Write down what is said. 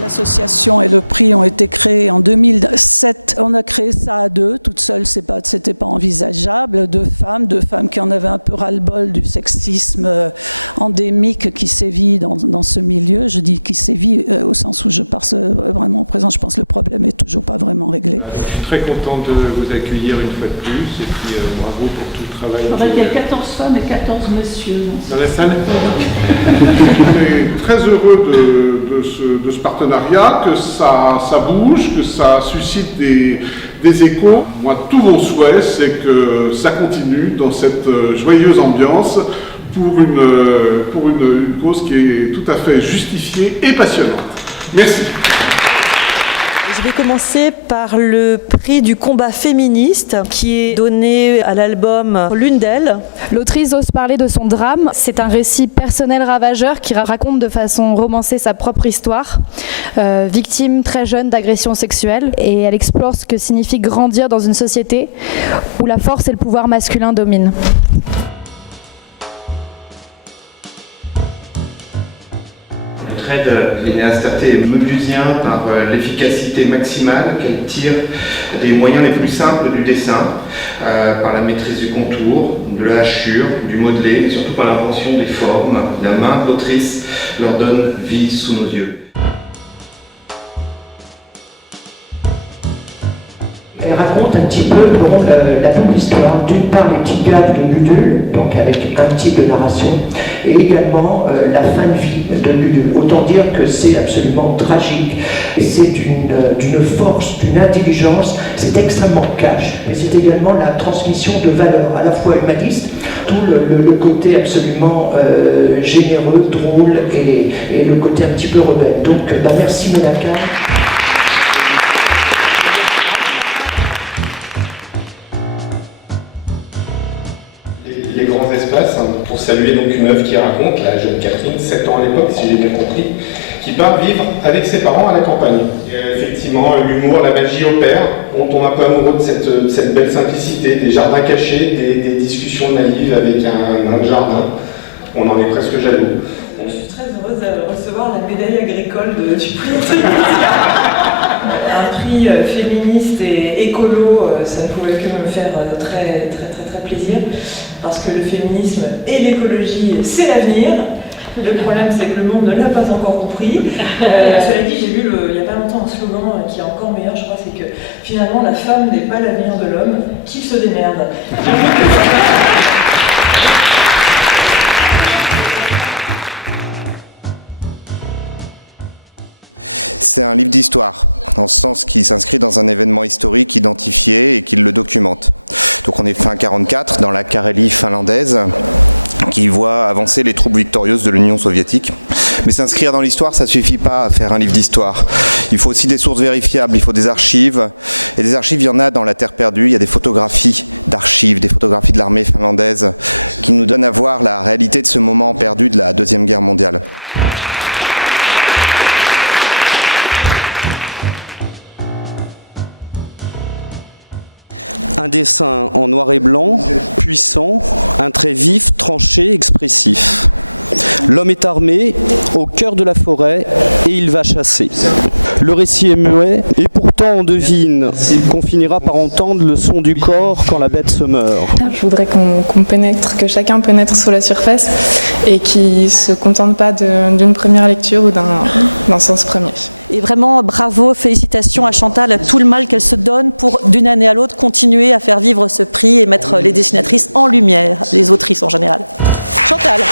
L'association et le prix ont été créés en 2007. On a créé ça à deux, toute seule, c'était pas envisageable. Deux femmes qui en avaient un peu ras-le-bol du sexisme endémique qui sévit dans ce milieu. Je dis qui sévit au sens où je pense vraiment au présent. Je pense que le problème est toujours pas vraiment réglé. Je suis très content de vous accueillir une fois de plus et puis bravo pour tout le travail. Il y a 14 femmes et 14 messieurs. Dans la salle. Je suis très heureux de ce partenariat, que ça bouge, que ça suscite des échos. Moi, tout mon souhait, c'est que ça continue dans cette joyeuse ambiance pour une cause qui est tout à fait justifiée et passionnante. Merci. Je vais commencer par le prix du combat féministe qui est donné à l'album L'une d'elles. L'autrice ose parler de son drame. C'est un récit personnel ravageur qui raconte de façon romancée sa propre histoire. Victime très jeune d'agressions sexuelles, et elle explore ce que signifie grandir dans une société où la force et le pouvoir masculin dominent. Le trait de Linnea Sterté est meubusien par l'efficacité maximale qu'elle tire des moyens les plus simples du dessin, par la maîtrise du contour, de la hachure, du modelé, et surtout par l'invention des formes. La main de l'autrice leur donne vie sous nos yeux. Elle raconte un petit peu la double histoire. D'une part, les petites gaffes de Gudule, donc avec un type de narration, et également la fin de vie de Gudule. Autant dire que c'est absolument tragique. Et c'est d'une force, d'une intelligence, c'est extrêmement cash. Mais c'est également la transmission de valeurs, à la fois humanistes, tout le côté absolument généreux, drôle, et le côté un petit peu rebelle. Donc, merci Menaka. Les grands espaces, pour saluer donc une œuvre qui raconte la jeune Catherine, 7 ans à l'époque si j'ai bien compris, qui part vivre avec ses parents à la campagne. Et effectivement, l'humour, la magie opère, on tombe un peu amoureux de cette belle simplicité, des jardins cachés, des discussions naïves avec un nain de jardin. On en est presque jaloux. Je suis très heureuse de recevoir la médaille agricole du prix. Un prix féministe et écolo, ça ne pouvait que me faire très plaisir, parce que le féminisme et l'écologie, c'est l'avenir. Le problème, c'est que le monde ne l'a pas encore compris. Cela dit, j'ai lu il n'y a pas longtemps un slogan qui est encore meilleur, je crois, c'est que finalement, la femme n'est pas l'avenir de l'homme, qu'il se démerde. C'est un livre d'histoire, dans ce sens qu'il s'inscrit dans un événement historique identifié et qu'il le documente. Donc on est fin 1944 dans la Carélie finlandaise, qui voit avancer les troupes victorieuses de l'Union soviétique. Mais s'inscrire dans l'histoire, ça ne suffit pas à faire un livre d'histoire. Il faut aussi des sources vérifiables, il faut des archives. Et des archives, il y en a dans La Terre perdue. Il y a des photographies d'archives, des photographies de l'armée finlandaise, qui nous donnent à voir la réalité de ce moment perdu de la Deuxième Guerre mondiale. Un dessin en noir et blanc, puissant, un trait vif, tranché, expressif. L'homme est armé, au cœur de la forêt, et il va chasser. Le récit est muet, et pourtant on devine qu'on finira par entendre le son du corps quand la bête se meurt. Je voudrais qu'on pénètre, que chacun pénètre sur la surface, et qu'il ne se contente pas d'une première lecture ou d'un sens premier. Et vraiment, bravo, félicitations à Chantal, à tout le mal qu'elle se donne pour, d'une année à l'autre, continuer à faire vivre ce prix et mettre les dessinatrices en lumière, les autrices en général. Chantal.